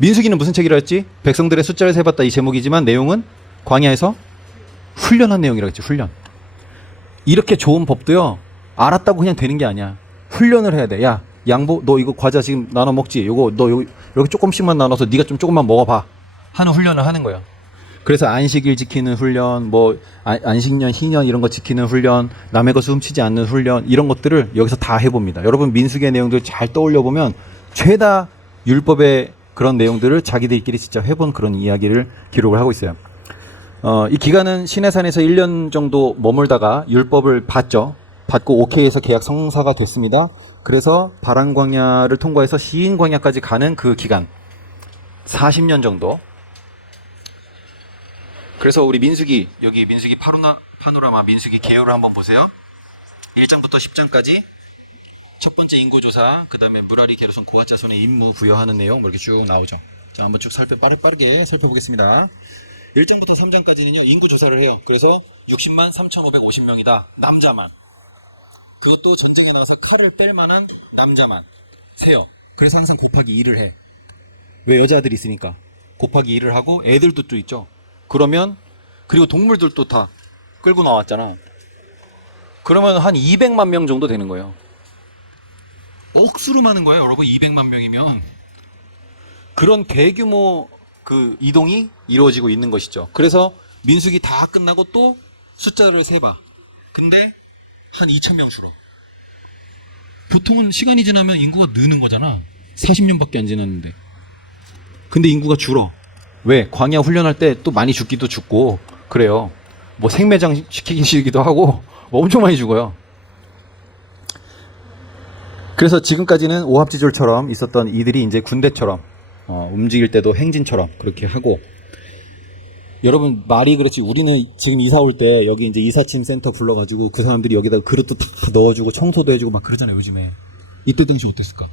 민수기는 무슨 책이라 했지? 백성들의 숫자를 세봤다 이 제목이지만 내용은 광야에서 훈련한 내용이라고 했지. 훈련. 이렇게 좋은 법도요 알았다고 그냥 되는 게 아니야. 훈련을 해야 돼. 야 양보 너 이거 과자 지금 나눠 먹지? 요거 너 여기 조금씩만 나눠서 네가 좀 조금만 먹어봐 하는 훈련을 하는 거야. 그래서 안식일 지키는 훈련, 뭐 안식년, 희년 이런 거 지키는 훈련, 남의 것을 훔치지 않는 훈련 이런 것들을 여기서 다 해봅니다. 여러분 민수기의 내용들 잘 떠올려 보면 죄다 율법의 그런 내용들을 자기들끼리 진짜 해본 그런 이야기를 기록을 하고 있어요. 이 기간은 시내산에서 1년 정도 머물다가 율법을 받죠. 받고 오케이해서 계약 성사가 됐습니다. 그래서 바란광야를 통과해서 시인광야까지 가는 그 기간 40년 정도. 그래서 우리 민수기 여기 민수기 파노라마 민수기 개요를 한번 보세요. 1장부터 10장까지 첫 번째 인구조사, 그 다음에 무라리 게르손 고아자손의 임무 부여하는 내용 이렇게 쭉 나오죠. 자, 한번 쭉 빠르게 살펴보겠습니다. 1장부터 3장까지는요 인구조사를 해요. 그래서 60만 3,550명이다. 남자만. 그것도 전쟁에 나가서 칼을 뺄 만한 남자만 세요. 그래서 항상 곱하기 2를 해. 왜? 여자들이 있으니까. 곱하기 2를 하고 애들도 또 있죠. 그러면 그리고 동물들도 다 끌고 나왔잖아. 그러면 한 200만 명 정도 되는 거예요. 억수로 많은 거예요, 여러분. 200만 명이면 그런 대규모 그 이동이 이루어지고 있는 것이죠. 그래서 민수기 다 끝나고 또 숫자를 세봐. 근데 한 2,000명 줄어. 보통은 시간이 지나면 인구가 느는 거잖아. 40년밖에 안 지났는데. 근데 인구가 줄어. 왜? 광야 훈련할 때 또 많이 죽기도 죽고 그래요. 뭐 생매장 시키기도 하고 뭐 엄청 많이 죽어요. 그래서 지금까지는 오합지졸처럼 있었던 이들이 이제 군대처럼 움직일 때도 행진처럼 그렇게 하고. 여러분 말이 그렇지. 우리는 지금 이사 올 때 여기 이제 이사짐 센터 불러가지고 그 사람들이 여기다 그릇도 다 넣어주고 청소도 해주고 막 그러잖아요 요즘에. 이때 당시 어땠을까?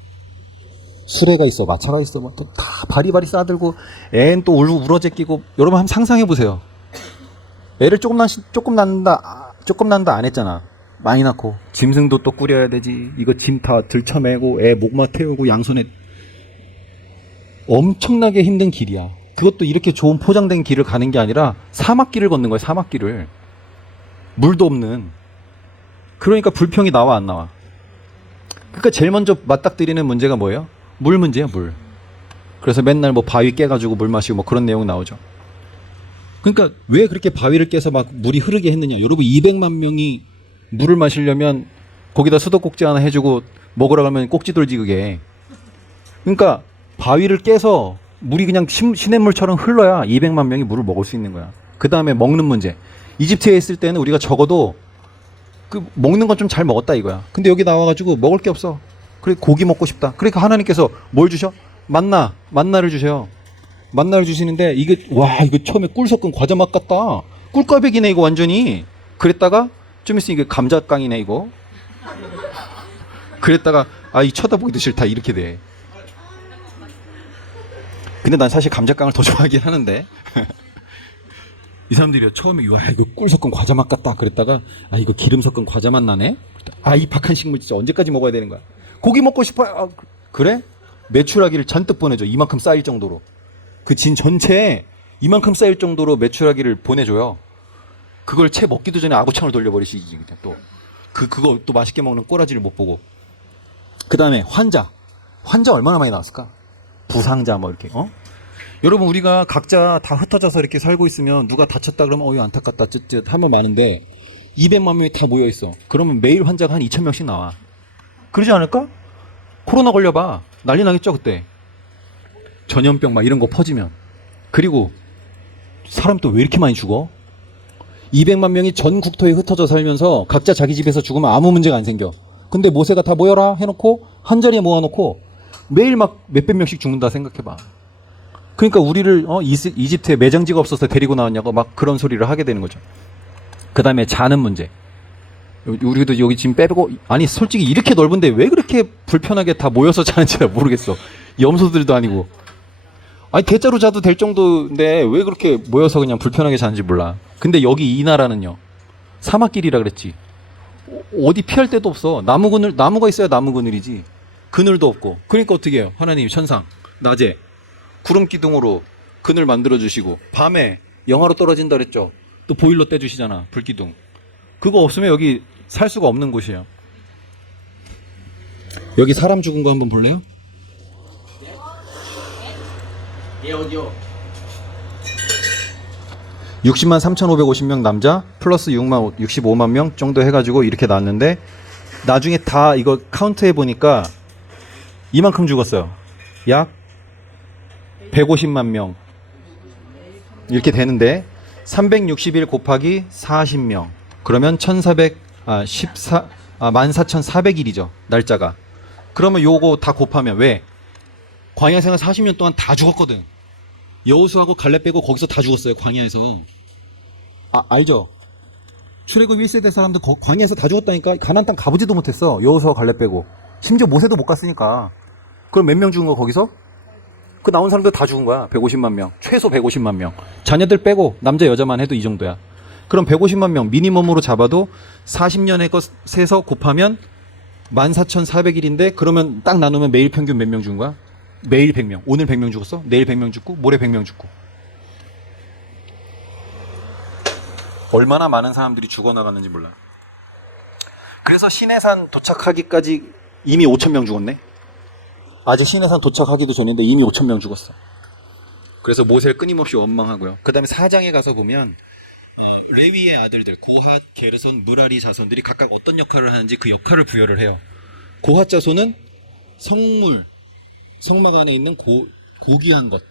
수레가 있어, 마차가 있어, 뭐 또 다 바리바리 싸들고 애는 또 울어제끼고. 여러분 한번 상상해 보세요. 애를 조금 낳는다 안 했잖아. 많이 낳고 짐승도 또 꾸려야 되지. 이거 짐 다 들쳐매고 애 목마 태우고 양손에 엄청나게 힘든 길이야. 그것도 이렇게 좋은 포장된 길을 가는 게 아니라 사막길을 걷는 거야. 사막길을. 물도 없는. 그러니까 불평이 나와 안 나와? 그러니까 제일 먼저 맞닥뜨리는 문제가 뭐예요? 물 문제예요. 물. 그래서 맨날 뭐 바위 깨가지고 물 마시고 뭐 그런 내용 나오죠. 그러니까 왜 그렇게 바위를 깨서 막 물이 흐르게 했느냐. 여러분 200만 명이 물을 마시려면 거기다 수도꼭지 하나 해주고 먹으러 가면 꼭지 돌지 그게. 그러니까 바위를 깨서 물이 그냥 시냇물처럼 흘러야 200만 명이 물을 먹을 수 있는 거야. 그 다음에 먹는 문제. 이집트에 있을 때는 우리가 적어도 그 먹는 건 좀 잘 먹었다 이거야. 근데 여기 나와가지고 먹을 게 없어. 그래 고기 먹고 싶다. 그러니까 하나님께서 뭘 주셔? 만나를 주셔요. 만나를 주시는데 이게 와 이거 처음에 꿀 섞은 과자 맛 같다. 꿀꽈배기네 이거 완전히. 그랬다가 좀 있으면 이게 감자깡이네 이거. 그랬다가 아 이 쳐다보기도 싫다 이렇게 돼. 근데 난 사실 감자깡을 더 좋아하긴 하는데 이 사람들이 처음에 이거 꿀 섞은 과자 맛 같다 그랬다가 아 이거 기름 섞은 과자 맛 나네. 아 이 박한 식물 진짜 언제까지 먹어야 되는 거야. 고기 먹고 싶어요. 아, 그래? 메추라기를 잔뜩 보내줘. 이만큼 쌓일 정도로. 그 진 전체에 이만큼 쌓일 정도로 메추라기를 보내줘요. 그걸 채 먹기도 전에 아구창을 돌려버리시지. 또 그거 또 맛있게 먹는 꼬라지를 못 보고. 그 다음에 환자 얼마나 많이 나왔을까? 부상자 뭐 이렇게. 여러분 우리가 각자 다 흩어져서 이렇게 살고 있으면 누가 다쳤다 그러면 어이 안타깝다 쯧쯧 하면 많은데 200만 명이 다 모여 있어. 그러면 매일 환자가 한 2,000명씩 나와. 그러지 않을까? 코로나 걸려봐. 난리 나겠죠 그때. 전염병 막 이런 거 퍼지면. 그리고 사람 또 왜 이렇게 많이 죽어? 200만 명이 전 국토에 흩어져 살면서 각자 자기 집에서 죽으면 아무 문제가 안 생겨. 근데 모세가 다 모여라 해놓고 한 자리에 모아놓고 매일 막 몇백 명씩 죽는다 생각해봐. 그러니까 우리를 이집트에 매장지가 없어서 데리고 나왔냐고 막 그런 소리를 하게 되는 거죠. 그 다음에 자는 문제. 우리도 여기 지금 빼고 아니 솔직히 이렇게 넓은데 왜 그렇게 불편하게 다 모여서 자는지 모르겠어. 염소들도 아니고. 아니 대자로 자도 될 정도인데 왜 그렇게 모여서 그냥 불편하게 자는지 몰라. 근데 여기 이 나라는요. 사막길이라 그랬지. 어디 피할 데도 없어. 나무가 있어야 나무 그늘이지. 그늘도 없고. 그러니까 어떻게 해요? 하나님 천상 낮에 구름 기둥으로 그늘 만들어 주시고, 밤에 영하로 떨어진다 그랬죠. 또 보일러 떼 주시잖아, 불기둥. 그거 없으면 여기 살 수가 없는 곳이에요. 여기 사람 죽은 거 한번 볼래요? 예, 어디요? 60만 3,550명 남자 플러스 65만 명 정도 해가지고 이렇게 나왔는데, 나중에 다 이거 카운트 해보니까 이만큼 죽었어요. 약 150만 명 이렇게 되는데, 361 곱하기 40명 그러면 14,400일이죠, 날짜가. 그러면 요거 다 곱하면, 왜? 광야 생활 40년 동안 다 죽었거든. 여호수아하고 갈렙 빼고 거기서 다 죽었어요, 광야에서. 알죠? 출애굽 1세대 사람들 광야에서 다 죽었다니까. 가나안 땅 가보지도 못했어, 여호수아 갈렙 빼고. 심지어 모세도 못 갔으니까. 그럼 몇 명 죽은 거 거기서? 그 나온 사람들 다 죽은 거야. 150만 명, 최소 150만 명. 자녀들 빼고 남자 여자만 해도 이 정도야. 그럼 150만 명 미니멈으로 잡아도 40년의 것 세서 곱하면 14,400일인데, 그러면 딱 나누면 매일 평균 몇 명 죽은 거야? 매일 100명. 오늘 100명 죽었어? 내일 100명 죽고, 모레 100명 죽고. 얼마나 많은 사람들이 죽어나갔는지 몰라. 그래서 시내산 도착하기까지 이미 5,000명 죽었네. 아직 시내산 도착하기도 전인데 이미 5,000명 죽었어. 그래서 모세를 끊임없이 원망하고요. 그 다음에 4장에 가서 보면 레위의 아들들 고핫, 게르손, 무라리 자손들이 각각 어떤 역할을 하는지 그 역할을 부여를 해요. 고핫 자손은 성물, 성막 안에 있는 고귀한 것,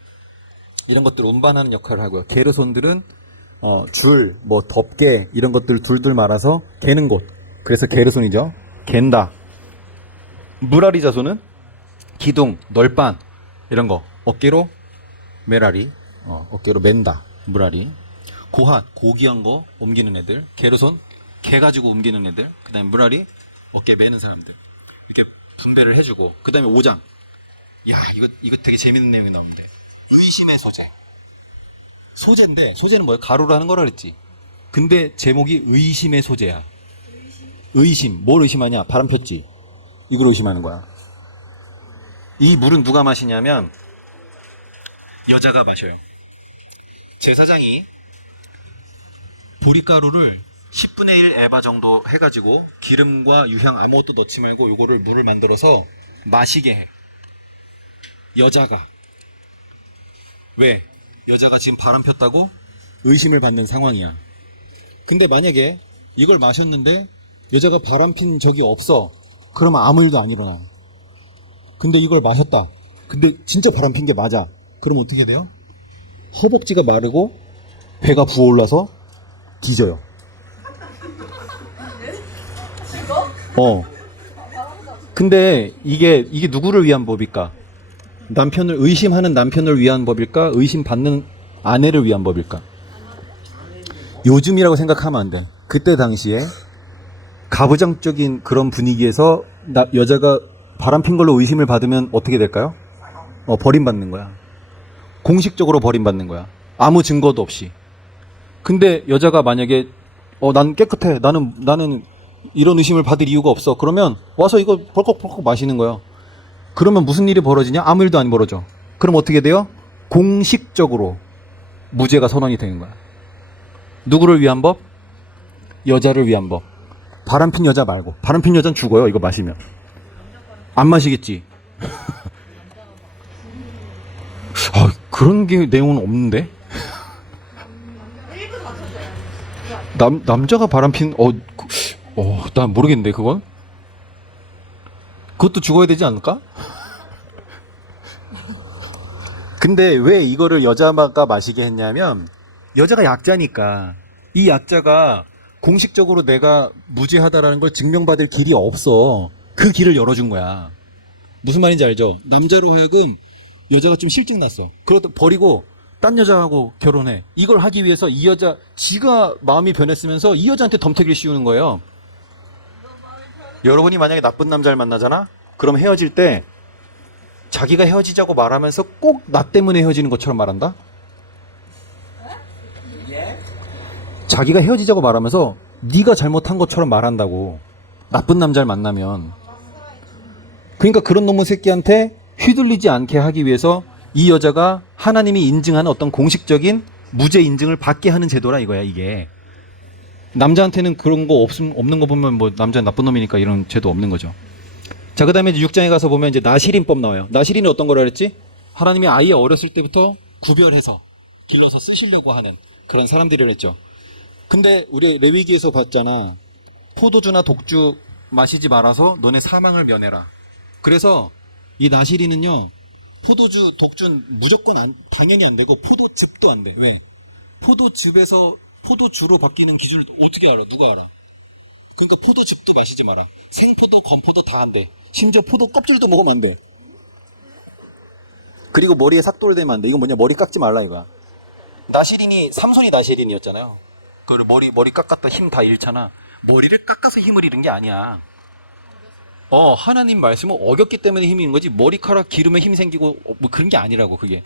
이런 것들을 운반하는 역할을 하고요. 게르손들은 줄, 뭐 덮개 이런 것들 둘둘 말아서 개는 곳, 그래서 게르손이죠. 갠다. 무라리 자손은 기둥, 널반 이런 거 어깨로 메라리, 어깨로 맨다. 무라리. 고핫, 고귀한 거 옮기는 애들. 게르손, 개 가지고 옮기는 애들. 그 다음에 무라리, 어깨 매는 사람들. 이렇게 분배를 해주고. 그 다음에 5장. 야, 이거 되게 재밌는 내용이 나오는데, 의심의 소재. 소재인데, 소재는 뭐야? 가루로 하는 거라 그랬지. 근데 제목이 의심의 소재야. 의심. 뭘 의심하냐? 바람 폈지. 이걸 의심하는 거야. 이 물은 누가 마시냐면 여자가 마셔요. 제사장이 보리가루를 10분의 1 에바 정도 해가지고 기름과 유향 아무것도 넣지 말고 요거를 물을 만들어서 마시게 해. 여자가. 왜? 여자가 지금 바람 폈다고 의심을 받는 상황이야. 근데 만약에 이걸 마셨는데 여자가 바람 핀 적이 없어. 그러면 아무 일도 안 일어나. 근데 이걸 마셨다. 근데 진짜 바람 핀 게 맞아. 그럼 어떻게 돼요? 허벅지가 마르고 배가 부어올라서 뒤져요. 근데 이게 누구를 위한 법일까? 남편을 의심하는 남편을 위한 법일까? 의심받는 아내를 위한 법일까? 요즘이라고 생각하면 안 돼. 그때 당시에 가부장적인 그런 분위기에서 여자가 바람핀 걸로 의심을 받으면 어떻게 될까요? 버림받는 거야. 공식적으로 버림받는 거야. 아무 증거도 없이. 근데 여자가 만약에 난 깨끗해. 나는 이런 의심을 받을 이유가 없어. 그러면 와서 이거 벌컥벌컥 마시는 거야. 그러면 무슨 일이 벌어지냐? 아무 일도 안 벌어져. 그럼 어떻게 돼요? 공식적으로 무죄가 선언이 되는 거야. 누구를 위한 법? 여자를 위한 법. 바람핀 여자 말고. 바람핀 여자는 죽어요, 이거 마시면. 안 마시겠지. 그런 게 내용은 없는데? 남자가 바람핀 난 모르겠는데, 그건? 그것도 죽어야 되지 않을까? 근데 왜 이거를 여자가 마시게 했냐면, 여자가 약자니까. 이 약자가 공식적으로 내가 무죄하다라는 걸 증명받을 길이 없어. 그 길을 열어준 거야. 무슨 말인지 알죠? 남자로 하여금 여자가 좀 실증 났어. 그것도 버리고 딴 여자하고 결혼해. 이걸 하기 위해서 이 여자, 지가 마음이 변했으면서 이 여자한테 덤태기를 씌우는 거예요. 여러분이 만약에 나쁜 남자를 만나잖아? 그럼 헤어질 때 자기가 헤어지자고 말하면서 꼭 나 때문에 헤어지는 것처럼 말한다? 자기가 헤어지자고 말하면서 네가 잘못한 것처럼 말한다고. 나쁜 남자를 만나면. 그러니까 그런 놈의 새끼한테 휘둘리지 않게 하기 위해서 이 여자가 하나님이 인증하는 어떤 공식적인 무죄 인증을 받게 하는 제도라 이거야 이게. 남자한테는 그런 거 없는 거 보면 뭐 남자는 나쁜 놈이니까 이런 제도 없는 거죠. 자, 그 다음에 6장에 가서 보면 이제 나시린법 나와요. 나시린은 어떤 거라 그랬지? 하나님이 아예 어렸을 때부터 구별해서 길러서 쓰시려고 하는 그런 사람들이라 했죠. 근데 우리 레위기에서 봤잖아. 포도주나 독주 마시지 말아서 너네 사망을 면해라. 그래서 이 나시린은요, 포도주, 독주는 무조건 당연히 안 되고 포도즙도 안 돼. 왜? 포도즙에서 포도주로 바뀌는 기준을 어떻게 알아? 누가 알아? 그러니까 포도즙도 마시지 마라. 생포도, 건포도 다 안 돼. 심지어 포도 껍질도 먹으면 안 돼. 그리고 머리에 삭도를 대면 안 돼. 이거 뭐냐? 머리 깎지 말라 이거야. 나시린이 삼손이 나시린이었잖아요. 그 머리 깎았다 힘 다 잃잖아. 머리를 깎아서 힘을 잃은 게 아니야. 하나님 말씀을 어겼기 때문에 힘이 있는 거지. 머리카락 기름에 힘 생기고 뭐 그런 게 아니라고 그게.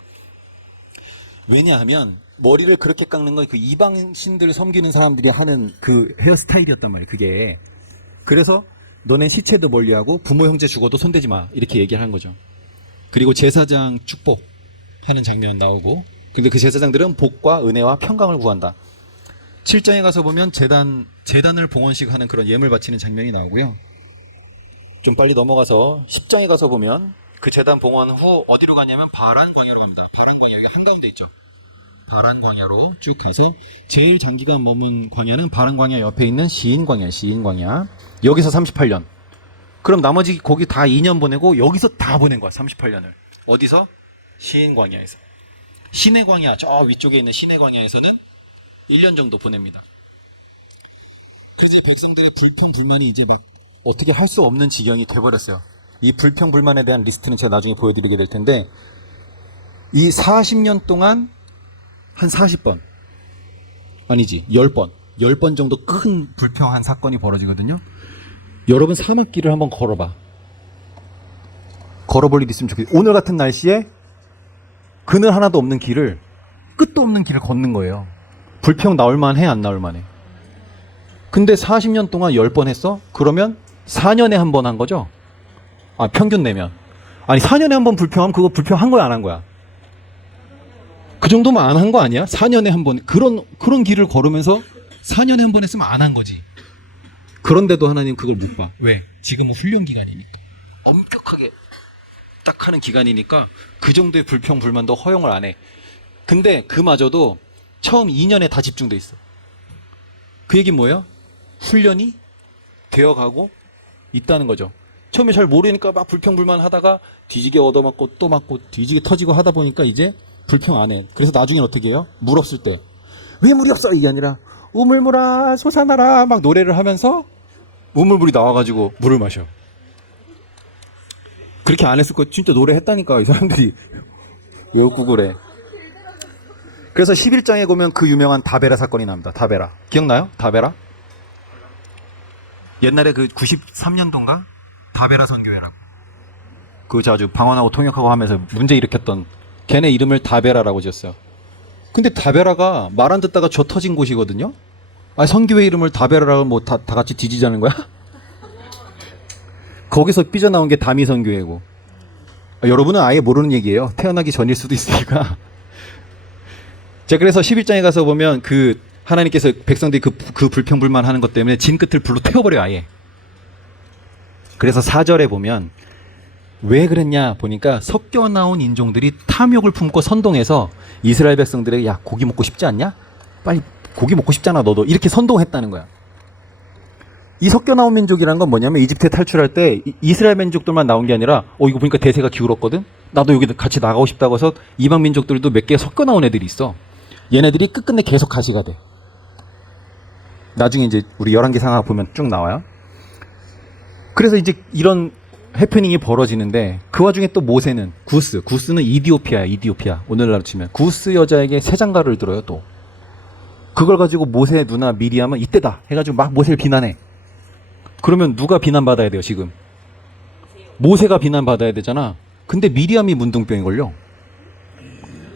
왜냐하면 머리를 그렇게 깎는 건 그 이방 신들을 섬기는 사람들이 하는 그 헤어스타일이었단 말이에요. 그게. 그래서 너네 시체도 멀리하고 부모 형제 죽어도 손대지 마 이렇게 얘기를 한 거죠. 그리고 제사장 축복 하는 장면 나오고, 근데 그 제사장들은 복과 은혜와 평강을 구한다. 7장에 가서 보면 재단을 봉헌식 하는 그런 예물 바치는 장면이 나오고요. 좀 빨리 넘어가서 10장에 가서 보면 그 재단 봉헌 후 어디로 가냐면 바란 광야로 갑니다. 바란 광야 여기 한가운데 있죠. 바란 광야로 쭉 가서 제일 장기간 머문 광야는 바란 광야 옆에 있는 시인 광야. 여기서 38년. 그럼 나머지 거기 다 2년 보내고 여기서 다 보낸 거야. 38년을. 어디서? 시인 광야에서. 시내 광야, 저 위쪽에 있는 시내 광야에서는 1년 정도 보냅니다. 그래서 이제 백성들의 불평 불만이 이제 막 어떻게 할 수 없는 지경이 돼버렸어요. 이 불평 불만에 대한 리스트는 제가 나중에 보여드리게 될 텐데, 이 40년 동안 한 40번 아니지 10번 정도 큰 불평한 사건이 벌어지거든요. 여러분 사막길을 한번 걸어봐. 걸어볼 일 있으면 좋겠어요. 오늘 같은 날씨에 그늘 하나도 없는 길을, 끝도 없는 길을 걷는 거예요. 불평 나올만 해, 안 나올만 해? 근데 40년 동안 10번 했어? 그러면 4년에 한 번 한 거죠? 평균 내면. 아니 4년에 한 번 불평하면 그거 불평한 거야, 안 한 거야? 그 정도면 안 한 거 아니야? 4년에 한 번. 그런 길을 걸으면서 4년에 한 번 했으면 안 한 거지. 그런데도 하나님 그걸 못 봐. 왜? 지금은 훈련 기간이니까. 엄격하게 딱 하는 기간이니까 그 정도의 불평 불만도 허용을 안 해. 근데 그마저도 처음 2년에 다 집중돼 있어. 그 얘기는 뭐예요? 훈련이 되어가고 있다는 거죠. 처음에 잘 모르니까 막 불평 불만 하다가 뒤지게 얻어맞고 또 맞고 뒤지게 터지고 하다 보니까 이제 불평 안 해. 그래서 나중엔 어떻게 해요? 물 없을 때 왜 물이 없어? 이게 아니라 우물물아 솟아나라 막 노래를 하면서 우물물이 나와가지고 물을 마셔. 그렇게 안 했을 거 진짜 노래했다니까 이 사람들이. 왜 웃고 그래. 그래서 11장에 보면 그 유명한 다베라 사건이 납니다. 다베라 기억나요? 다베라? 옛날에 그 93년도인가? 다베라 선교회라고. 그 아주 방언하고 통역하고 하면서 문제 일으켰던 걔네 이름을 다베라라고 지었어요. 근데 다베라가 말 안 듣다가 저 터진 곳이거든요. 선교회 이름을 다베라라고 뭐 다 같이 뒤지자는 거야? 거기서 삐져나온 게 다미 선교회고. 여러분은 아예 모르는 얘기예요. 태어나기 전일 수도 있으니까. 자, 그래서 11장에 가서 보면 그 하나님께서 백성들이 그 불평불만 하는 것 때문에 진 끝을 불로 태워버려요, 아예. 그래서 4절에 보면 왜 그랬냐 보니까 섞여 나온 인종들이 탐욕을 품고 선동해서 이스라엘 백성들에게 야, 고기 먹고 싶지 않냐? 빨리 고기 먹고 싶잖아, 너도. 이렇게 선동했다는 거야. 이 섞여 나온 민족이란 건 뭐냐면 이집트에 탈출할 때 이스라엘 민족들만 나온 게 아니라 이거 보니까 대세가 기울었거든? 나도 여기 같이 나가고 싶다고 해서 이방 민족들도 몇 개 섞여 나온 애들이 있어. 얘네들이 끝끝내 계속 가시가 돼. 나중에 이제 우리 11개 상하 보면 쭉 나와요. 그래서 이제 이런 해프닝이 벌어지는데 그 와중에 또 모세는 구스는 이디오피아. 오늘날로 치면 구스 여자에게 새 장가를 들어요. 또 그걸 가지고 모세 누나 미리암은 이때다 해가지고 막 모세를 비난해. 그러면 누가 비난받아야 돼요? 지금 모세가 비난받아야 되잖아. 근데 미리암이 문둥병이 걸려.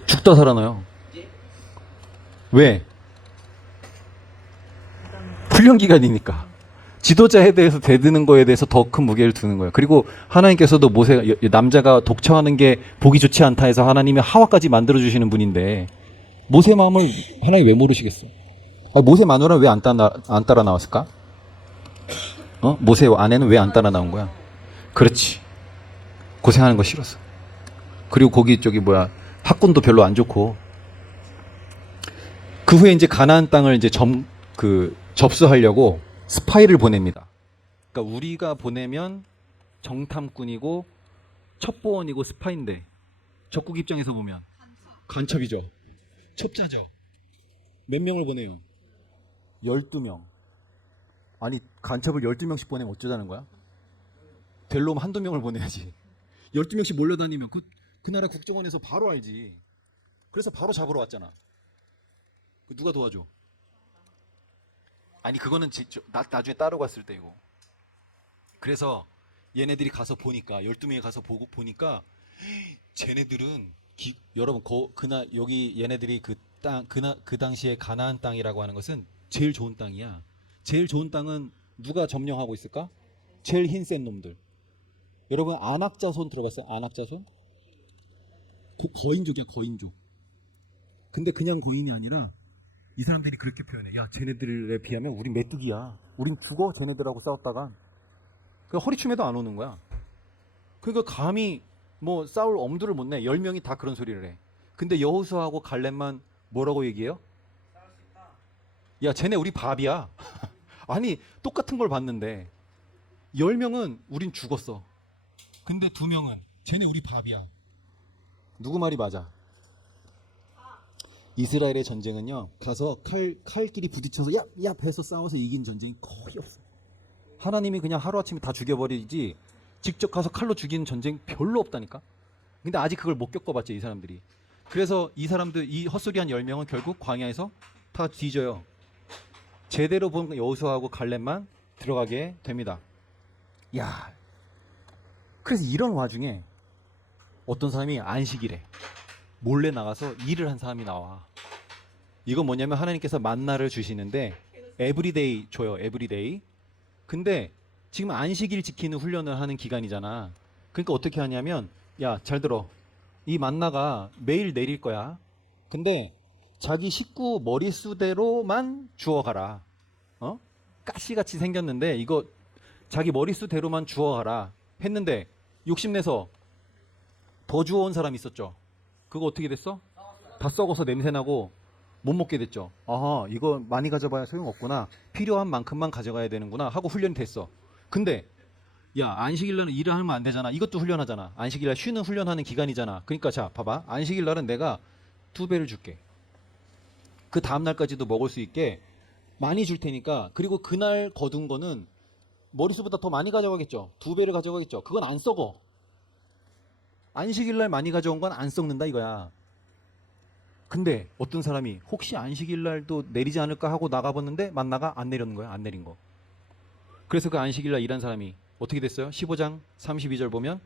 죽다 살아나요. 왜? 훈련 기간이니까. 지도자에 대해서 대드는 거에 대해서 더 큰 무게를 두는 거예요. 그리고 하나님께서도 모세 남자가 독처하는 게 보기 좋지 않다 해서 하나님이 하와까지 만들어 주시는 분인데 모세 마음을 하나님 왜 모르시겠어? 모세 마누라 왜 안 따라 나왔을까? 모세 아내는 왜 안 따라 나온 거야? 그렇지. 고생하는 거 싫었어. 그리고 거기 학군도 별로 안 좋고. 그 후에 이제 가나안 땅을 이제 접수하려고 스파이를 보냅니다. 그러니까 우리가 보내면 정탐꾼이고 첩보원이고 스파인데 적국 입장에서 보면 간첩이죠. 첩자죠. 몇 명을 보내요? 12명. 아니 간첩을 12명씩 보내면 어쩌자는 거야? 될 놈 한두 명을 보내야지. 12명씩 몰려다니면 그 나라 국정원에서 바로 알지. 그래서 바로 잡으러 왔잖아. 누가 도와줘? 아니 그거는 나중에 따로 갔을 때이고. 그래서 얘네들이 가서 보니까 12명이 가서 보니까 쟤네들은 여러분 여기 얘네들이 그 당시에 가나안 땅이라고 하는 것은 제일 좋은 땅이야. 제일 좋은 땅은 누가 점령하고 있을까? 제일 흰센 놈들. 여러분 안악자손 들어봤어요? 안악자손? 거인족이야 거인족. 근데 그냥 거인이 아니라 이 사람들이 그렇게 표현해. 야 쟤네들에 비하면 우린 메뚜기야. 우린 죽어 쟤네들하고 싸웠다가. 그 허리춤에도 안 오는 거야. 그러니까 감히 싸울 엄두를 못 내. 10명이 다 그런 소리를 해. 근데 여호수아하고 갈렙만 뭐라고 얘기해요? 야 쟤네 우리 밥이야. 아니 똑같은 걸 봤는데 10명은 우린 죽었어. 근데 2명은 쟤네 우리 밥이야. 누구 말이 맞아? 이스라엘의 전쟁은요 가서 칼끼리 부딪혀서 얍얍 해서 싸워서 이긴 전쟁이 거의 없어. 하나님이 그냥 하루아침에 다 죽여버리지 직접 가서 칼로 죽이는 전쟁 별로 없다니까. 근데 아직 그걸 못 겪어봤죠 이 사람들이. 그래서 이 사람들 이 헛소리한 10명은 결국 광야에서 다 뒤져요. 제대로 본 여호수아하고 갈렙만 들어가게 됩니다. 야, 그래서 이런 와중에 어떤 사람이 안식일에 몰래 나가서 일을 한 사람이 나와. 이건 뭐냐면 하나님께서 만나를 주시는데 에브리데이 줘요. 에브리데이. 근데 지금 안식일 지키는 훈련을 하는 기간이잖아. 그러니까 어떻게 하냐면 야, 잘 들어. 이 만나가 매일 내릴 거야. 근데 자기 식구 머릿수대로만 주워가라. 가시같이 생겼는데 이거 자기 머릿수대로만 주워가라 했는데 욕심내서 더 주워온 사람이 있었죠. 그거 어떻게 됐어? 다 썩어서 냄새나고 못 먹게 됐죠. 아하, 이거 많이 가져봐야 소용없구나. 필요한 만큼만 가져가야 되는구나 하고 훈련이 됐어. 근데 야, 안식일날은 일을 하면 안 되잖아. 이것도 훈련하잖아. 안식일날 쉬는 훈련하는 기간이잖아. 그러니까 자, 봐봐. 안식일날은 내가 2배를 줄게. 그 다음날까지도 먹을 수 있게 많이 줄 테니까. 그리고 그날 거둔 거는 머릿수보다 더 많이 가져가겠죠. 2배를 가져가겠죠. 그건 안 썩어. 안식일날 많이 가져온 건 안 썩는다 이거야. 근데 어떤 사람이 혹시 안식일날도 내리지 않을까 하고 나가봤는데 만나가 안 내렸는 거야. 안 내린 거. 그래서 그 안식일날 일한 사람이 어떻게 됐어요? 15장 32절 보면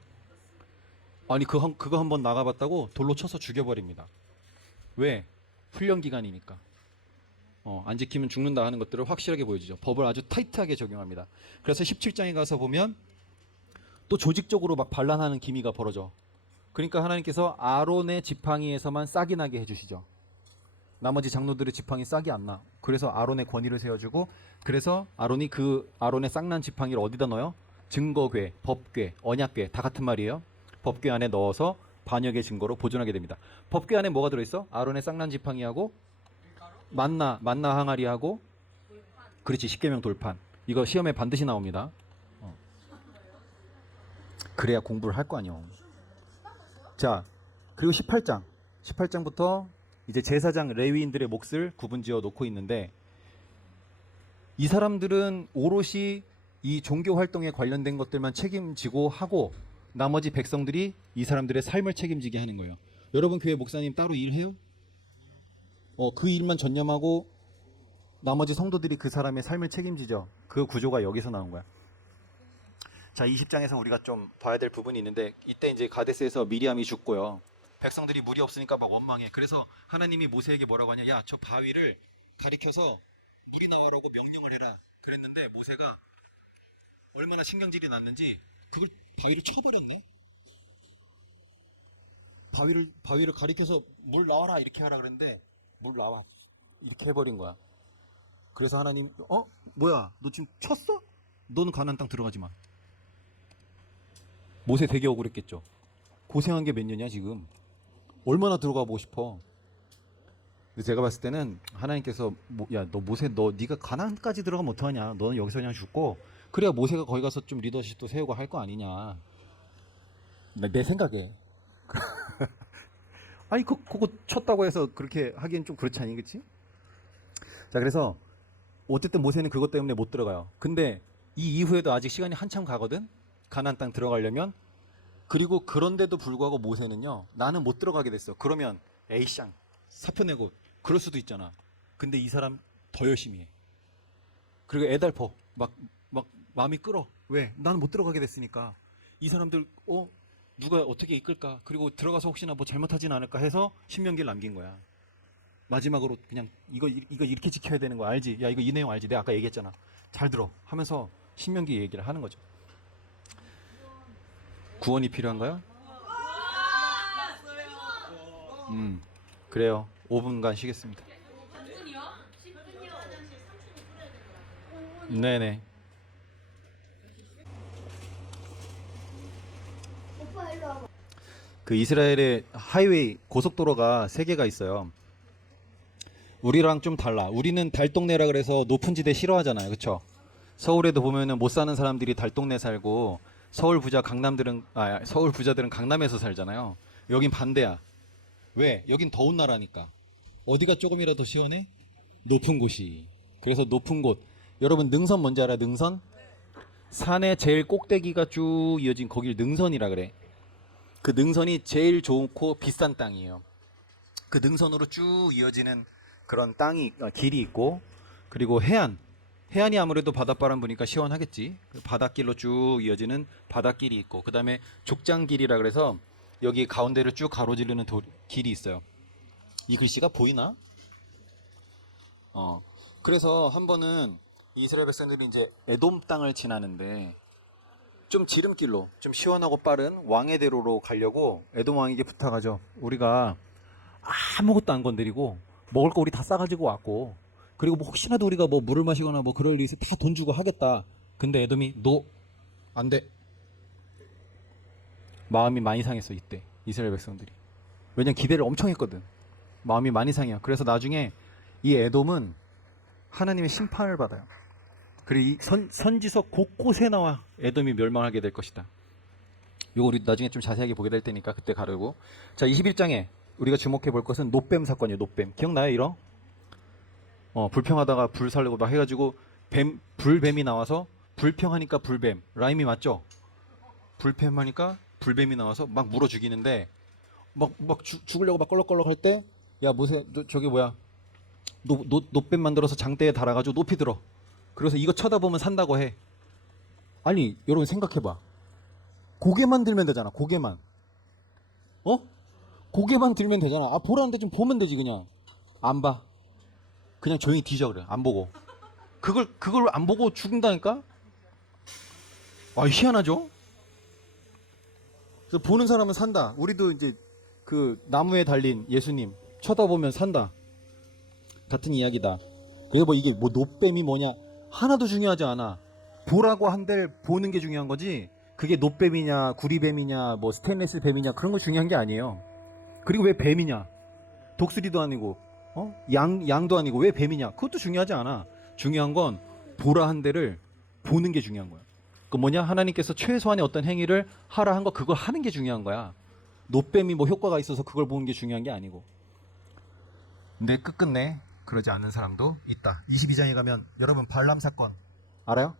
아니 그거 한번 나가봤다고 돌로 쳐서 죽여버립니다. 왜? 훈련 기간이니까. 안 지키면 죽는다 하는 것들을 확실하게 보여주죠. 법을 아주 타이트하게 적용합니다. 그래서 17장에 가서 보면 또 조직적으로 막 반란하는 기미가 벌어져. 그러니까 하나님께서 아론의 지팡이에서만 싹이 나게 해주시죠. 나머지 장로들의 지팡이 싹이 안 나. 그래서 아론의 권위를 세워주고, 그래서 아론이 그 아론의 싹난 지팡이를 어디다 넣어요? 증거궤, 법궤, 언약궤 다 같은 말이에요. 법궤 안에 넣어서 반역의 증거로 보존하게 됩니다. 법궤 안에 뭐가 들어있어? 아론의 싹난 지팡이하고 만나 항아리하고, 그렇지, 십계명 돌판. 이거 시험에 반드시 나옵니다. 그래야 공부를 할 거 아니요. 자, 그리고 18장부터 이제 제사장 레위인들의 몫을 구분지어 놓고 있는데, 이 사람들은 오롯이 이 종교 활동에 관련된 것들만 책임지고 하고 나머지 백성들이 이 사람들의 삶을 책임지게 하는 거예요. 여러분 교회 목사님 따로 일해요? 그 일만 전념하고 나머지 성도들이 그 사람의 삶을 책임지죠. 그 구조가 여기서 나온 거야. 자, 20장에서 우리가 좀 봐야 될 부분이 있는데, 이때 이제 가데스에서 미리암이 죽고요. 백성들이 물이 없으니까 막 원망해. 그래서 하나님이 모세에게 뭐라고 하냐? 야, 저 바위를 가리켜서 물이 나와라고 명령을 해라. 그랬는데 모세가 얼마나 신경질이 났는지 그걸 바위를 쳐버렸네. 바위를 가리켜서 물 나와라 이렇게 하라 그랬는데 물 나와 이렇게 해버린 거야. 그래서 하나님 뭐야 너 지금 쳤어? 너는 가나안 땅 들어가지 마. 모세 되게 억울했겠죠. 고생한 게 몇 년이야 지금. 얼마나 들어가 보고 싶어. 근데 제가 봤을 때는 하나님께서 야 너 모세 너 네가 가나안까지 들어가면 어떡하냐. 너는 여기서 그냥 죽고 그래야 모세가 거기 가서 좀 리더십도 세우고 할 거 아니냐. 내 생각에. 아니 그거 쳤다고 해서 그렇게 하기엔 좀 그렇지 않니 그치? 자 그래서 어쨌든 모세는 그것 때문에 못 들어가요. 근데 이 이후에도 아직 시간이 한참 가거든. 가나안 땅 들어가려면. 그리고 그런데도 불구하고 모세는요 나는 못 들어가게 됐어. 그러면 에이쌍 사표 내고 그럴 수도 있잖아. 근데 이 사람 더 열심히 해. 그리고 애달퍼 막 마음이 끓어. 왜? 나는 못 들어가게 됐으니까. 이 사람들 누가 어떻게 이끌까? 그리고 들어가서 혹시나 뭐 잘못하진 않을까 해서 신명기를 남긴 거야. 마지막으로 그냥 이거 이렇게 지켜야 되는 거 알지? 야 이거 이 내용 알지? 내가 아까 얘기했잖아. 잘 들어 하면서 신명기 얘기를 하는 거죠. 구원이 필요한가요? 그래요. 5분간 쉬겠습니다. 10분이요? 10분이요? 네네. 오빠 일로 와봐. 그 이스라엘의 하이웨이 고속도로가 3개가 있어요. 우리랑 좀 달라. 우리는 달동네라 그래서 높은 지대 싫어하잖아요. 그쵸? 서울에도 보면은 못 사는 사람들이 달동네 살고 서울 부자들은 강남에서 살잖아요. 여긴 반대야. 왜? 여긴 더운 나라니까. 어디가 조금이라도 시원해? 높은 곳이. 그래서 높은 곳. 여러분 능선 뭔지 알아요? 능선? 산의 제일 꼭대기가 쭉 이어진 거길 능선이라 그래. 그 능선이 제일 좋고 비싼 땅이에요. 그 능선으로 쭉 이어지는 그런 길이 있고, 그리고 해안이 아무래도 바닷바람 부니까 시원하겠지. 바닷길로 쭉 이어지는 바닷길이 있고, 그 다음에 족장길이라 그래서 여기 가운데를 쭉 가로지르는 길이 있어요. 이 글씨가 보이나? 그래서 한 번은 이스라엘 백성들이 이제 에돔 땅을 지나는데 좀 지름길로 좀 시원하고 빠른 왕의 대로로 가려고 에돔 왕에게 부탁하죠. 우리가 아무것도 안 건드리고 먹을 거 우리 다 싸가지고 왔고, 그리고 뭐 혹시라도 우리가 뭐 물을 마시거나 뭐 그럴 일이 있어 다 돈 주고 하겠다. 근데 에돔이 안 돼. 마음이 많이 상했어 이때 이스라엘 백성들이. 왜냐면 기대를 엄청 했거든. 마음이 많이 상해요. 그래서 나중에 이 에돔은 하나님의 심판을 받아요. 그리고 이 선지서 곳곳에 나와 에돔이 멸망하게 될 것이다. 이거 우리 나중에 좀 자세하게 보게 될 테니까 그때 가르고. 자 21장에 우리가 주목해 볼 것은 노뱀 사건이에요. 노뱀 기억나요? 이런 불평하다가 불 살려고 막 해가지고 불뱀이 나와서 불평하니까 불뱀 라임이 맞죠? 불평하니까 불뱀이 나와서 막 물어 죽이는데 막 죽으려고 막 껄렁껄렁 할 때 야 모세 저기 뭐야 노뱀 만들어서 장대에 달아가지고 높이 들어. 그래서 이거 쳐다보면 산다고 해. 아니 여러분 생각해봐. 고개만 들면 되잖아. 고개만 들면 되잖아. 보라는데 좀 보면 되지. 그냥 안 봐. 그냥 조용히 뒤져. 그래 안 보고. 그걸 안 보고 죽는다니까. 희한하죠. 그래서 보는 사람은 산다. 우리도 이제 그 나무에 달린 예수님 쳐다보면 산다. 같은 이야기다. 그래서 뭐 이게 뭐 노뱀이 뭐냐 하나도 중요하지 않아. 보라고 한들 보는 게 중요한 거지. 그게 노뱀이냐 구리뱀이냐 뭐 스테인레스 뱀이냐 그런 거 중요한 게 아니에요. 그리고 왜 뱀이냐? 독수리도 아니고 양도 아니고 왜 뱀이냐? 그것도 중요하지 않아. 중요한 건 보라 한 대를 보는 게 중요한 거야. 그 뭐냐? 하나님께서 최소한의 어떤 행위를 하라 한 거 그걸 하는 게 중요한 거야. 노뱀이 뭐 효과가 있어서 그걸 보는 게 중요한 게 아니고. 근데 끝끝내 그러지 않는 사람도 있다. 22장에 가면 여러분 발람 사건 알아요?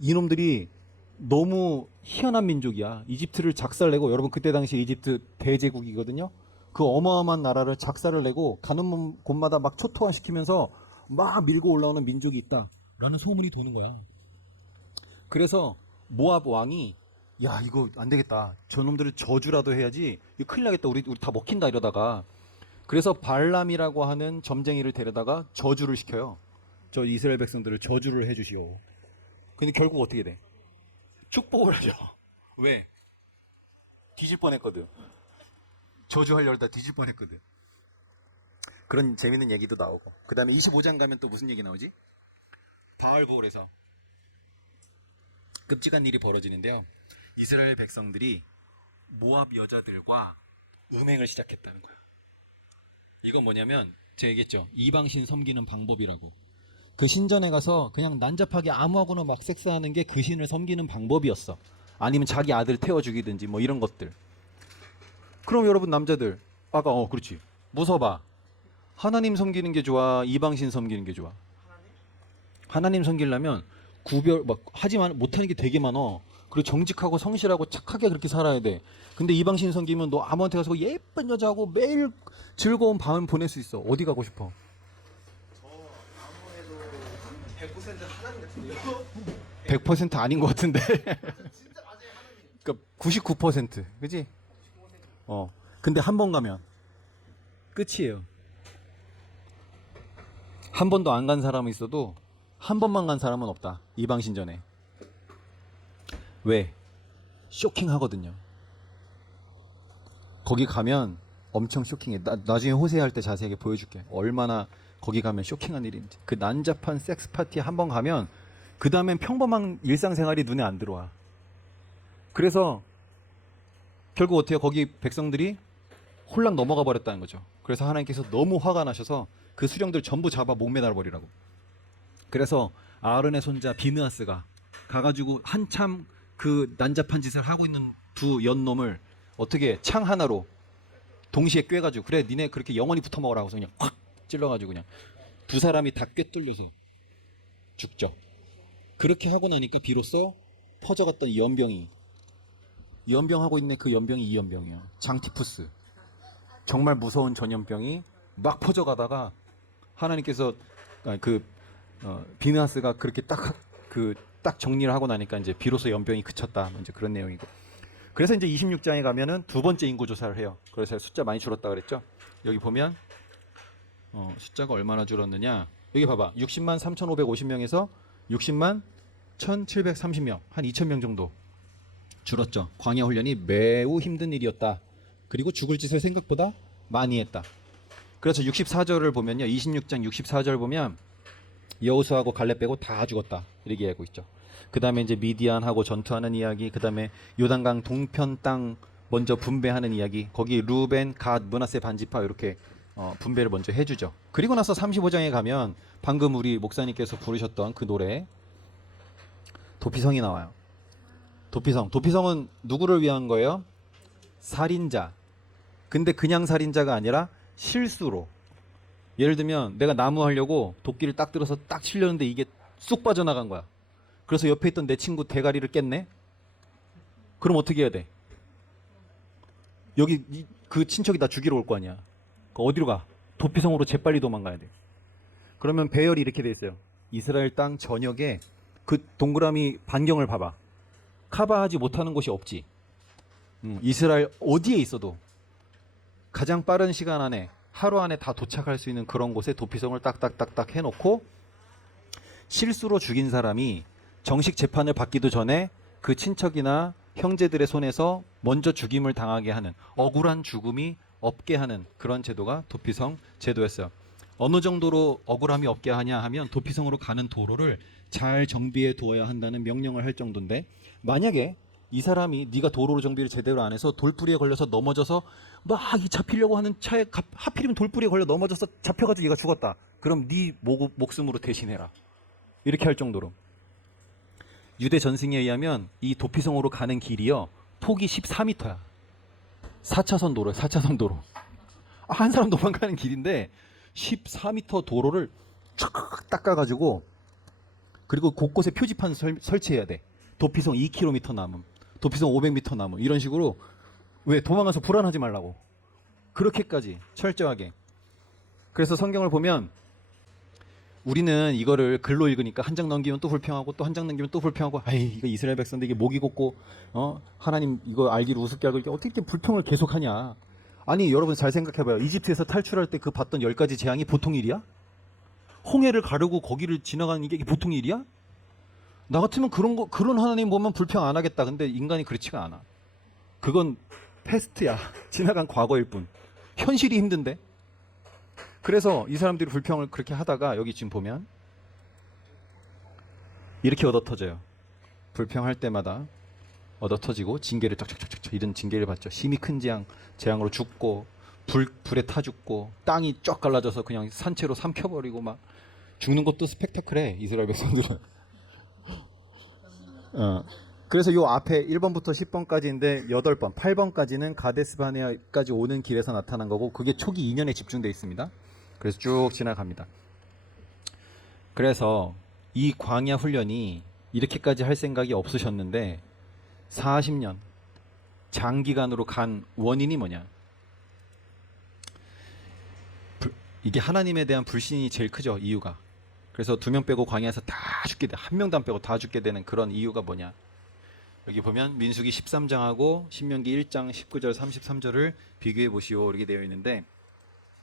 이놈들이 너무 희한한 민족이야. 이집트를 작살내고, 여러분 그때 당시 이집트 대제국이거든요. 그 어마어마한 나라를 작살을 내고 가는 곳마다 막 초토화시키면서 막 밀고 올라오는 민족이 있다라는 소문이 도는 거야. 그래서 모압 왕이 야 이거 안 되겠다. 저놈들을 저주라도 해야지. 이거 큰일 나겠다. 우리 다 먹힌다 이러다가. 그래서 발람이라고 하는 점쟁이를 데려다가 저주를 시켜요. 저 이스라엘 백성들을 저주를 해주시오. 근데 결국 어떻게 돼? 축복을 하죠. 왜? 뒤질 뻔했거든. 저주하려 하다 뒤질 뻔했거든. 그런 재밌는 얘기도 나오고. 그 다음에 25장 가면 또 무슨 얘기 나오지? 바알볼에서 끔찍한 일이 벌어지는데요. 이스라엘 백성들이 모압 여자들과 음행을 시작했다는 거예요. 이건 뭐냐면 제가 얘기했죠. 이방신 섬기는 방법이라고. 그 신전에 가서 그냥 난잡하게 아무하고나 막 섹스하는 게 그 신을 섬기는 방법이었어. 아니면 자기 아들 태워 죽이든지 뭐 이런 것들. 그럼 여러분 남자들 아까 그렇지. 무서봐. 하나님 섬기는 게 좋아? 이방신 섬기는 게 좋아? 하나님 섬기려면 구별 막 하지만 못하는 게 되게 많어. 그리고 정직하고 성실하고 착하게 그렇게 살아야 돼. 근데 이방신 섬기면 너 아무한테 가서 예쁜 여자하고 매일 즐거운 밤을 보낼 수 있어. 어디 가고 싶어? 저 아무래도 100% 하나님 같은데요? 100% 아닌 것 같은데. 진짜 맞아요 하나님. 그러니까 99%. 그지? 근데 한 번 가면 끝이에요. 한 번도 안 간 사람은 있어도 한 번만 간 사람은 없다. 이방신전에. 왜? 쇼킹하거든요. 거기 가면 엄청 쇼킹해. 나중에 호세할 때 자세하게 보여줄게. 얼마나 거기 가면 쇼킹한 일인지. 그 난잡한 섹스 파티에 한 번 가면 그 다음엔 평범한 일상생활이 눈에 안 들어와. 그래서 결국 어때요? 거기 백성들이 홀랑 넘어가 버렸다는 거죠. 그래서 하나님께서 너무 화가 나셔서 그 수령들 전부 잡아 목매달아 버리라고. 그래서 아론의 손자 비느하스가 가가지고 한참 그 난잡한 짓을 하고 있는 두 연놈을 어떻게 창 하나로 동시에 꿰가지고 그래 니네 그렇게 영원히 붙어 먹으라고 해서 그냥 확 찔러가지고 그냥 두 사람이 다 꿰뚫려서 죽죠. 그렇게 하고 나니까 비로소 퍼져갔던 이 연병하고 있네. 그 연병이 이 연병이에요. 장티푸스. 정말 무서운 전염병이 막 퍼져가다가 하나님께서 비느하스가 그렇게 딱 정리를 하고 나니까 이제 비로소 연병이 그쳤다. 이제 그런 내용이고. 그래서 이제 26장에 가면은 두 번째 인구 조사를 해요. 그래서 숫자 많이 줄었다 그랬죠. 여기 보면 숫자가 얼마나 줄었느냐. 여기 봐봐. 60만 3,550명에서 60만 1,730명. 한 2,000명 정도 줄었죠. 광야 훈련이 매우 힘든 일이었다. 그리고 죽을 짓을 생각보다 많이 했다. 그래서 64절을 보면요. 26장 64절 보면 여호수아하고 갈렙 빼고 다 죽었다. 이렇게 얘기하고 있죠. 그 다음에 이제 미디안하고 전투하는 이야기, 그 다음에 요단강 동편 땅 먼저 분배하는 이야기, 거기 루벤, 갓, 므낫세 반지파 이렇게 분배를 먼저 해주죠. 그리고 나서 35장에 가면 방금 우리 목사님께서 부르셨던 그 노래 도피성이 나와요. 도피성은 누구를 위한 거예요? 살인자. 근데 그냥 살인자가 아니라 실수로. 예를 들면 내가 나무 하려고 도끼를 딱 들어서 딱 치려는데 이게 쑥 빠져나간 거야. 그래서 옆에 있던 내 친구 대가리를 깼네? 그럼 어떻게 해야 돼? 여기 그 친척이 나 죽이러 올 거 아니야. 어디로 가? 도피성으로 재빨리 도망가야 돼. 그러면 배열이 이렇게 돼 있어요. 이스라엘 땅 전역에 그 동그라미 반경을 봐봐. 커버하지 못하는 곳이 없지. 이스라엘 어디에 있어도 가장 빠른 시간 안에 하루 안에 다 도착할 수 있는 그런 곳에 도피성을 딱딱딱딱 해놓고 실수로 죽인 사람이 정식 재판을 받기도 전에 그 친척이나 형제들의 손에서 먼저 죽임을 당하게 하는 억울한 죽음이 없게 하는 그런 제도가 도피성 제도였어요. 어느 정도로 억울함이 없게 하냐 하면 도피성으로 가는 도로를 잘 정비해 두어야 한다는 명령을 할 정도인데 만약에 이 사람이 네가 도로 정비를 제대로 안 해서 돌뿌리에 걸려서 넘어져서 막 잡히려고 하는 차에 하필이면 돌뿌리에 걸려 넘어져서 잡혀가지고 얘가 죽었다. 그럼 네 목숨으로 대신해라. 이렇게 할 정도로. 유대 전승에 의하면 이 도피성으로 가는 길이요. 폭이 14m야. 4차선 도로. 한 사람 도망가는 길인데 14m 도로를 촥 닦아가지고 그리고 곳곳에 표지판 설치해야 돼. 도피성 2km 남음. 도피성 500m 남음. 이런 식으로 왜 도망가서 불안하지 말라고. 그렇게까지 철저하게. 그래서 성경을 보면 우리는 이거를 글로 읽으니까 한 장 넘기면 또 불평하고 또 한 장 넘기면 또 불평하고 아이 이거 이스라엘 백성들 이게 목이 곧고 하나님 이거 알기로 우습게 하고 이게 어떻게 이렇게 불평을 계속하냐. 아니 여러분 잘 생각해봐요. 이집트에서 탈출할 때 그 봤던 10가지 재앙이 보통 일이야? 홍해를 가르고 거기를 지나가는 게 보통 일이야? 나 같으면 그런 하나님 보면 불평 안 하겠다. 근데 인간이 그렇지가 않아. 그건 패스트야. 지나간 과거일 뿐. 현실이 힘든데. 그래서 이 사람들이 불평을 그렇게 하다가 여기 지금 보면 이렇게 얻어터져요. 불평할 때마다 얻어터지고 징계를 쫙쫙쫙쫙 이런 징계를 받죠. 힘이 큰 재앙으로 죽고 불에 타 죽고 땅이 쫙 갈라져서 그냥 산채로 삼켜버리고 막 죽는 것도 스펙타클해 이스라엘 백성들은. 그래서 요 앞에 1번부터 10번까지인데 8번, 8번까지는 가데스 바네아까지 오는 길에서 나타난 거고 그게 초기 2년에 집중되어 있습니다. 그래서 쭉 지나갑니다. 그래서 이 광야 훈련이 이렇게까지 할 생각이 없으셨는데 40년 장기간으로 간 원인이 뭐냐? 이게 하나님에 대한 불신이 제일 크죠. 이유가. 그래서 2명 빼고 광야에서 다 죽게 돼. 1명도 안 빼고 다 죽게 되는 그런 이유가 뭐냐? 여기 보면 민수기 13장하고 신명기 1장 19절 33절을 비교해 보시오 이렇게 되어 있는데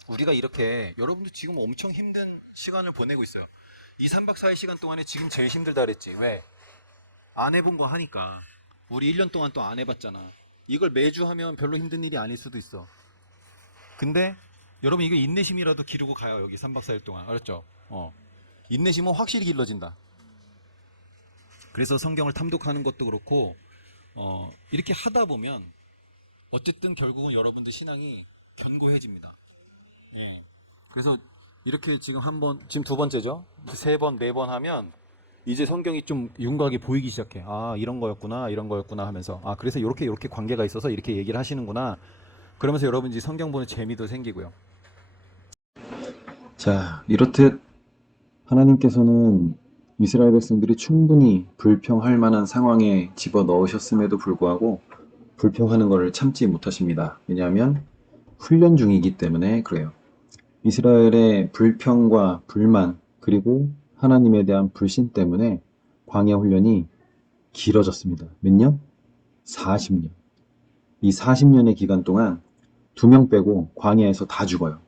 우리가 이렇게 여러분들 지금 엄청 힘든 시간을 보내고 있어요. 2, 3박 4일 시간 동안에 지금 제일 힘들다 그랬지. 왜? 안 해본 거 하니까. 우리 1년 동안 또 안 해봤잖아. 이걸 매주 하면 별로 힘든 일이 아닐 수도 있어. 근데 여러분 이거 인내심이라도 기르고 가요. 여기 3박 4일 동안. 알았죠? 인내심은 확실히 길러진다. 그래서 성경을 탐독하는 것도 그렇고 이렇게 하다 보면 어쨌든 결국은 여러분들 신앙이 견고해집니다. 예. 그래서 이렇게 지금 지금 2번째죠. 3번, 4번 하면 이제 성경이 좀 윤곽이 보이기 시작해. 아, 이런 거였구나 하면서 그래서 이렇게 관계가 있어서 이렇게 얘기를 하시는구나. 그러면서 여러분 이제 성경 보는 재미도 생기고요. 자, 이렇듯 하나님께서는 이스라엘 백성들이 충분히 불평할 만한 상황에 집어넣으셨음에도 불구하고 불평하는 것을 참지 못하십니다. 왜냐하면 훈련 중이기 때문에 그래요. 이스라엘의 불평과 불만 그리고 하나님에 대한 불신 때문에 광야 훈련이 길어졌습니다. 몇 년? 40년. 이 40년의 기간 동안 2명 빼고 광야에서 다 죽어요.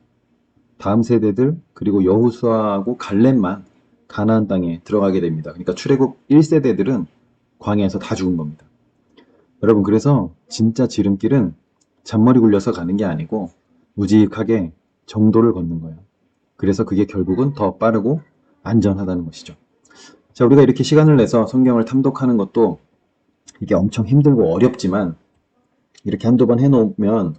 다음 세대들 그리고 여호수아하고 갈렙만 가나안 땅에 들어가게 됩니다. 그러니까 출애굽 1세대들은 광야에서 다 죽은 겁니다. 여러분 그래서 진짜 지름길은 잔머리 굴려서 가는 게 아니고 우직하게 정도를 걷는 거예요. 그래서 그게 결국은 더 빠르고 안전하다는 것이죠. 자, 우리가 이렇게 시간을 내서 성경을 탐독하는 것도 이게 엄청 힘들고 어렵지만 이렇게 한두 번 해놓으면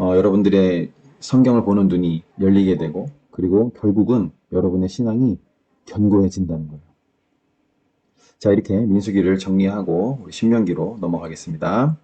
여러분들의 성경을 보는 눈이 열리게 되고 그리고 결국은 여러분의 신앙이 견고해진다는 거예요. 자, 이렇게 민수기를 정리하고 우리 신명기로 넘어가겠습니다.